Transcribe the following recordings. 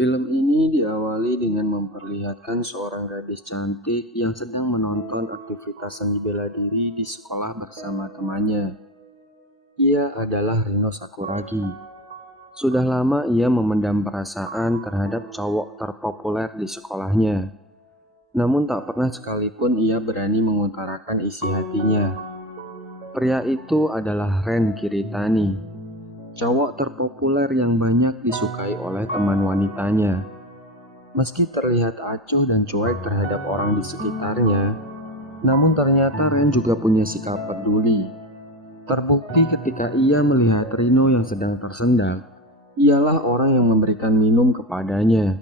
Film ini diawali dengan memperlihatkan seorang gadis cantik yang sedang menonton aktivitas seni bela diri di sekolah bersama temannya. Ia adalah Rino Sakuragi. Sudah lama ia memendam perasaan terhadap cowok terpopuler di sekolahnya. Namun tak pernah sekalipun ia berani mengutarakan isi hatinya. Pria itu adalah Ren Kiritani, cowok terpopuler yang banyak disukai oleh teman wanitanya. Meski terlihat acuh dan cuek terhadap orang di sekitarnya, namun ternyata Ren juga punya sikap peduli. Terbukti ketika ia melihat Rino yang sedang tersendak, ialah orang yang memberikan minum kepadanya.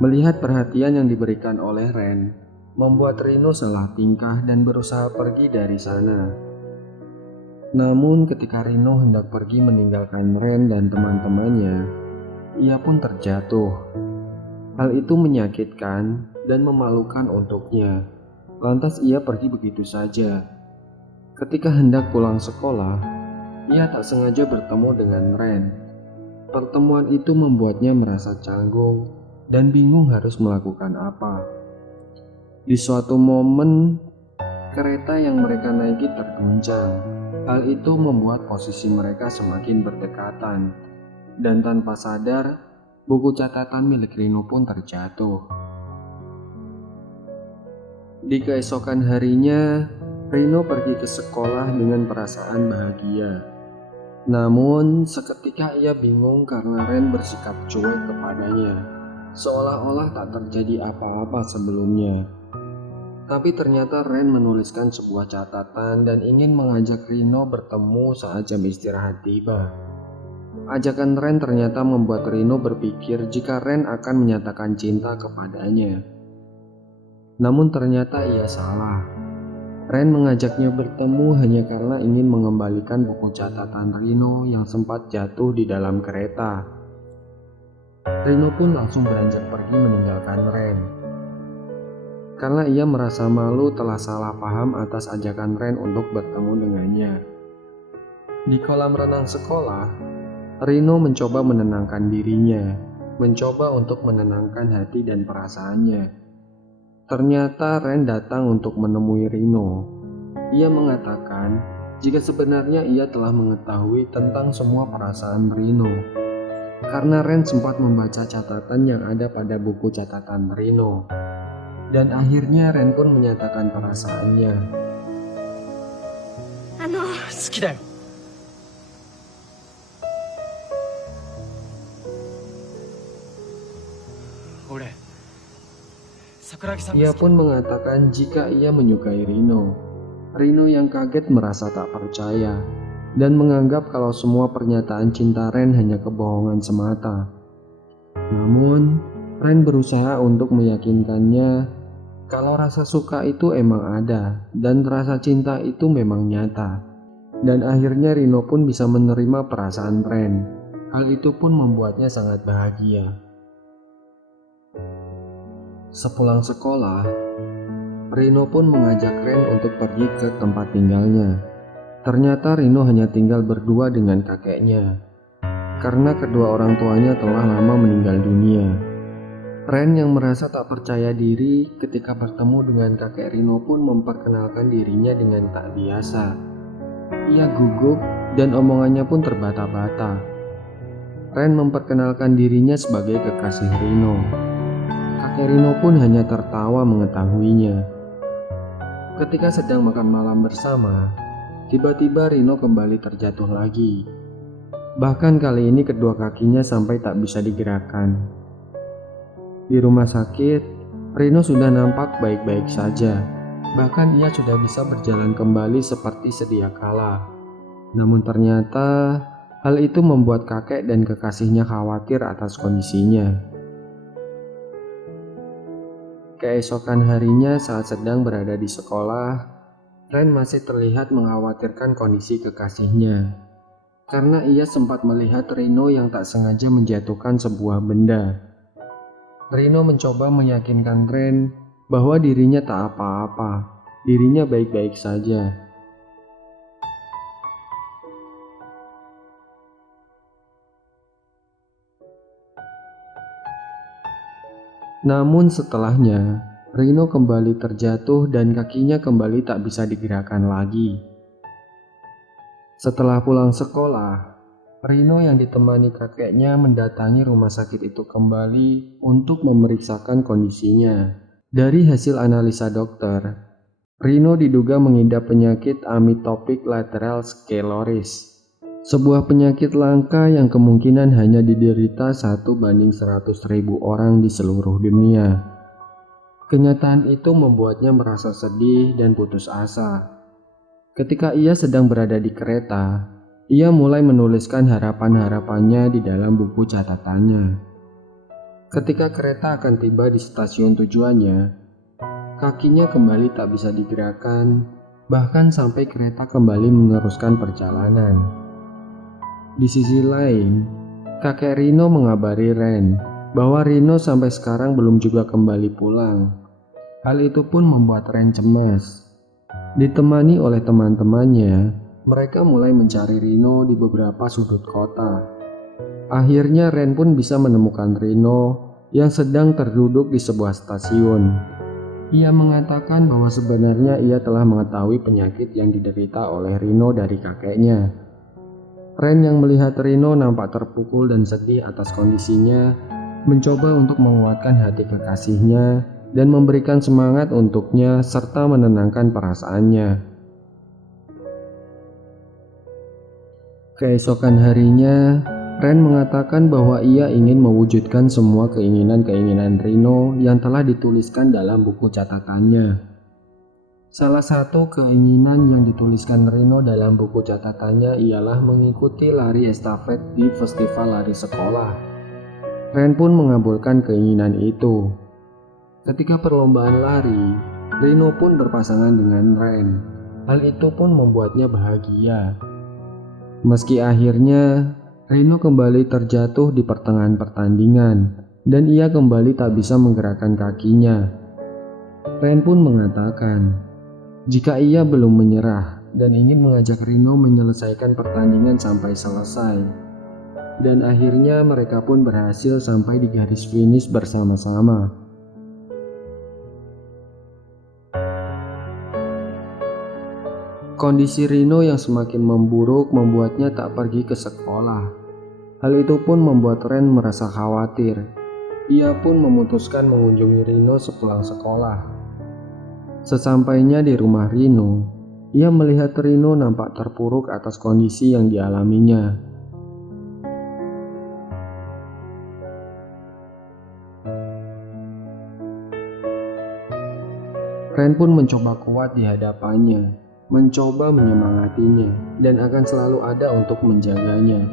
Melihat perhatian yang diberikan oleh Ren, membuat Rino salah tingkah dan berusaha pergi dari sana. Namun ketika Rino hendak pergi meninggalkan Ren dan teman-temannya, ia pun terjatuh. Hal itu menyakitkan dan memalukan untuknya. Lantas ia pergi begitu saja. Ketika hendak pulang sekolah, ia tak sengaja bertemu dengan Ren. Pertemuan itu membuatnya merasa canggung dan bingung harus melakukan apa. Di suatu momen, kereta yang mereka naiki terguncang. Hal itu membuat posisi mereka semakin berdekatan. Dan tanpa sadar, buku catatan milik Rino pun terjatuh. Di keesokan harinya, Rino pergi ke sekolah dengan perasaan bahagia. Namun, seketika ia bingung karena Ren bersikap cuek kepadanya, seolah-olah tak terjadi apa-apa sebelumnya. Tapi ternyata Ren menuliskan sebuah catatan dan ingin mengajak Rino bertemu saat jam istirahat tiba. Ajakan Ren ternyata membuat Rino berpikir jika Ren akan menyatakan cinta kepadanya. Namun ternyata ia salah. Ren mengajaknya bertemu hanya karena ingin mengembalikan buku catatan Rino yang sempat jatuh di dalam kereta. Rino pun langsung beranjak pergi meninggalkan Ren. Karena ia merasa malu telah salah paham atas ajakan Ren untuk bertemu dengannya. Di kolam renang sekolah, Rino mencoba menenangkan dirinya, mencoba untuk menenangkan hati dan perasaannya. Ternyata Ren datang untuk menemui Rino. Ia mengatakan jika sebenarnya ia telah mengetahui tentang semua perasaan Rino. Karena Ren sempat membaca catatan yang ada pada buku catatan Rino. Dan akhirnya Ren pun menyatakan perasaannya. 好きだよ。俺、桜木さん Ia が好き pun mengatakan jika ia menyukai Rino. Rino yang kaget merasa tak percaya dan menganggap kalau semua pernyataan cinta Ren hanya kebohongan semata. Namun, Ren berusaha untuk meyakinkannya kalau rasa suka itu emang ada dan rasa cinta itu memang nyata. Dan akhirnya Rino pun bisa menerima perasaan Ren. Hal itu pun membuatnya sangat bahagia. Sepulang sekolah, Rino pun mengajak Ren untuk pergi ke tempat tinggalnya. Ternyata Rino hanya tinggal berdua dengan kakeknya, karena kedua orang tuanya telah lama meninggal dunia. Ren yang merasa tak percaya diri ketika bertemu dengan kakek Rino pun memperkenalkan dirinya dengan tak biasa. Ia gugup dan omongannya pun terbata-bata. Ren memperkenalkan dirinya sebagai kekasih Rino. Kakek Rino pun hanya tertawa mengetahuinya. Ketika sedang makan malam bersama, tiba-tiba Rino kembali terjatuh lagi. Bahkan kali ini kedua kakinya sampai tak bisa digerakkan. Di rumah sakit, Rino sudah nampak baik-baik saja. Bahkan ia sudah bisa berjalan kembali seperti sedia kala. Namun ternyata hal itu membuat kakek dan kekasihnya khawatir atas kondisinya. Keesokan harinya saat sedang berada di sekolah, Ren masih terlihat mengkhawatirkan kondisi kekasihnya. Karena ia sempat melihat Rino yang tak sengaja menjatuhkan sebuah benda. Rino mencoba meyakinkan Ren bahwa dirinya tak apa-apa, dirinya baik-baik saja. Namun setelahnya, Rino kembali terjatuh dan kakinya kembali tak bisa digerakkan lagi. Setelah pulang sekolah, Rino yang ditemani kakeknya mendatangi rumah sakit itu kembali untuk memeriksakan kondisinya. Dari hasil analisa dokter, Rino diduga mengidap penyakit amyotrophic lateral sclerosis, sebuah penyakit langka yang kemungkinan hanya diderita 1/100.000 orang di seluruh dunia. Kenyataan itu membuatnya merasa sedih dan putus asa. Ketika ia sedang berada di kereta, ia mulai menuliskan harapan-harapannya di dalam buku catatannya. Ketika kereta akan tiba di stasiun tujuannya, kakinya kembali tak bisa digerakkan, bahkan sampai kereta kembali meneruskan perjalanan. Di sisi lain, kakek Rino mengabari Ren bahwa Rino sampai sekarang belum juga kembali pulang. Hal itu pun membuat Ren cemas. Ditemani oleh teman-temannya, mereka mulai mencari Rino di beberapa sudut kota. Akhirnya Ren pun bisa menemukan Rino yang sedang terduduk di sebuah stasiun. Ia mengatakan bahwa sebenarnya ia telah mengetahui penyakit yang diderita oleh Rino dari kakeknya. Ren yang melihat Rino nampak terpukul dan sedih atas kondisinya, mencoba untuk menguatkan hati kekasihnya dan memberikan semangat untuknya serta menenangkan perasaannya. Keesokan harinya, Ren mengatakan bahwa ia ingin mewujudkan semua keinginan-keinginan Rino yang telah dituliskan dalam buku catatannya. Salah satu keinginan yang dituliskan Rino dalam buku catatannya ialah mengikuti lari estafet di festival lari sekolah. Ren pun mengabulkan keinginan itu. Ketika perlombaan lari, Rino pun berpasangan dengan Ren. Hal itu pun membuatnya bahagia. Meski akhirnya Rino kembali terjatuh di pertengahan pertandingan dan ia kembali tak bisa menggerakkan kakinya. Ren pun mengatakan jika ia belum menyerah dan ingin mengajak Rino menyelesaikan pertandingan sampai selesai. Dan akhirnya mereka pun berhasil sampai di garis finish bersama-sama. Kondisi Rino yang semakin memburuk membuatnya tak pergi ke sekolah. Hal itu pun membuat Ren merasa khawatir. Ia pun memutuskan mengunjungi Rino sepulang sekolah. Sesampainya di rumah Rino, ia melihat Rino nampak terpuruk atas kondisi yang dialaminya. Ren pun mencoba kuat di hadapannya, mencoba menyemangatinya, dan akan selalu ada untuk menjaganya.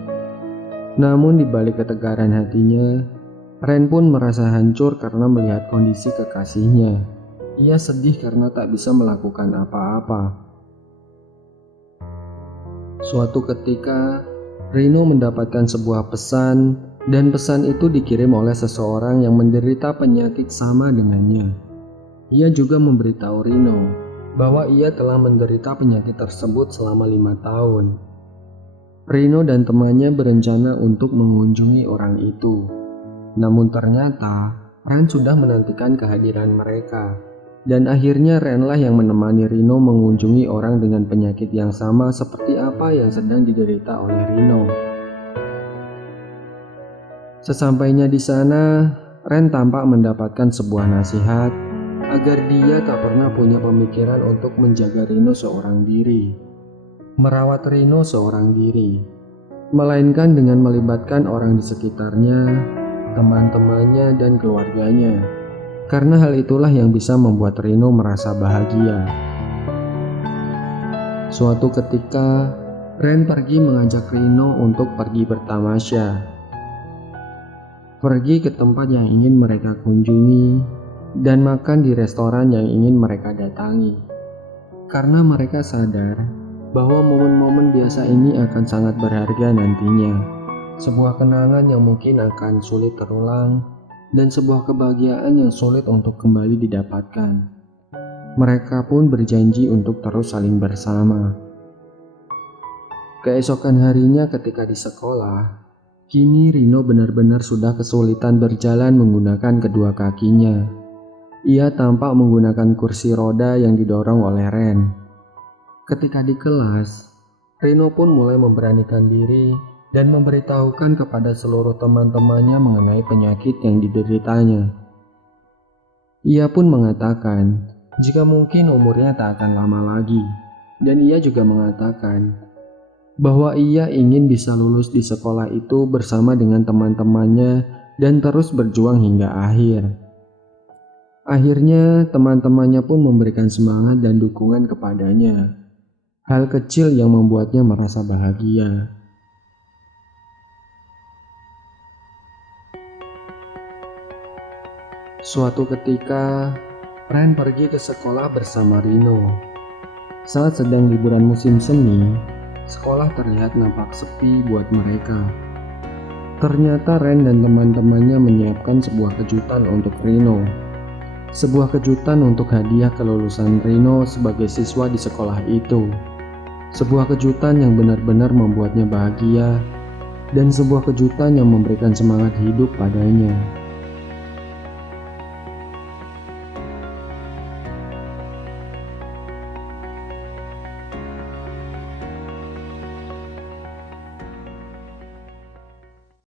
Namun di balik ketegaran hatinya, Ren pun merasa hancur karena melihat kondisi kekasihnya. Ia sedih karena tak bisa melakukan apa-apa. Suatu ketika, Rino mendapatkan sebuah pesan, dan pesan itu dikirim oleh seseorang yang menderita penyakit sama dengannya. Ia juga memberitahu Rino bahwa ia telah menderita penyakit tersebut selama 5 tahun. Rino dan temannya berencana untuk mengunjungi orang itu. Namun ternyata Ren sudah menantikan kehadiran mereka. Dan akhirnya Renlah yang menemani Rino mengunjungi orang dengan penyakit yang sama seperti apa yang sedang diderita oleh Rino. Sesampainya di sana, Ren tampak mendapatkan sebuah nasihat agar dia tak pernah punya pemikiran untuk menjaga Rino seorang diri, merawat Rino seorang diri, melainkan dengan melibatkan orang di sekitarnya, teman-temannya, dan keluarganya. Karena hal itulah yang bisa membuat Rino merasa bahagia. Suatu ketika, Ren pergi mengajak Rino untuk pergi bertamasya. Pergi ke tempat yang ingin mereka kunjungi dan makan di restoran yang ingin mereka datangi. Karena mereka sadar bahwa momen-momen biasa ini akan sangat berharga nantinya. Sebuah kenangan yang mungkin akan sulit terulang dan sebuah kebahagiaan yang sulit untuk kembali didapatkan. Mereka pun berjanji untuk terus saling bersama. Keesokan harinya ketika di sekolah, Kini Rino benar-benar sudah kesulitan berjalan menggunakan kedua kakinya. Ia tampak menggunakan kursi roda yang didorong oleh Ren. Ketika di kelas, Rino pun mulai memberanikan diri dan memberitahukan kepada seluruh teman-temannya mengenai penyakit yang dideritanya. Ia pun mengatakan jika mungkin umurnya tak akan lama lagi, dan ia juga mengatakan bahwa ia ingin bisa lulus di sekolah itu bersama dengan teman-temannya dan terus berjuang hingga akhir. Akhirnya teman-temannya pun memberikan semangat dan dukungan kepadanya. Hal kecil yang membuatnya merasa bahagia. Suatu ketika, Ren pergi ke sekolah bersama Rino. Saat sedang liburan musim semi, sekolah terlihat nampak sepi buat mereka. Ternyata Ren dan teman-temannya menyiapkan sebuah kejutan untuk Rino. Sebuah kejutan untuk hadiah kelulusan Rino sebagai siswa di sekolah itu. Sebuah kejutan yang benar-benar membuatnya bahagia, dan sebuah kejutan yang memberikan semangat hidup padanya.